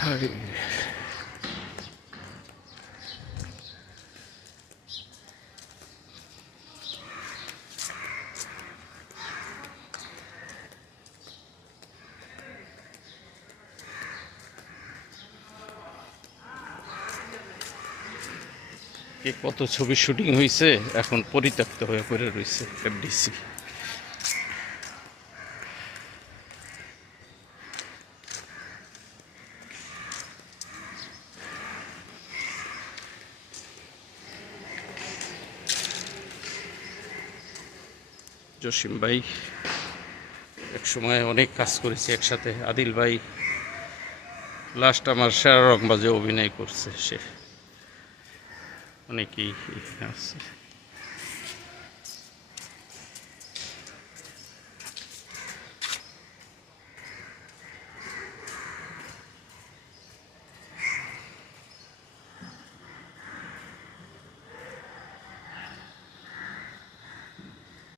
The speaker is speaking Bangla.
এ কত ছবি শুটিং হয়েছে এখন পরিত্যক্ত হয়ে পড়ে রয়েছে এফডিসি জসিম ভাই, এক সময় অনেক কাজ করেছি একসাথে। আদিল ভাই লাস্ট আমার সেরা রংবাজে অভিনয় করছে সে। অনেকেই আছে।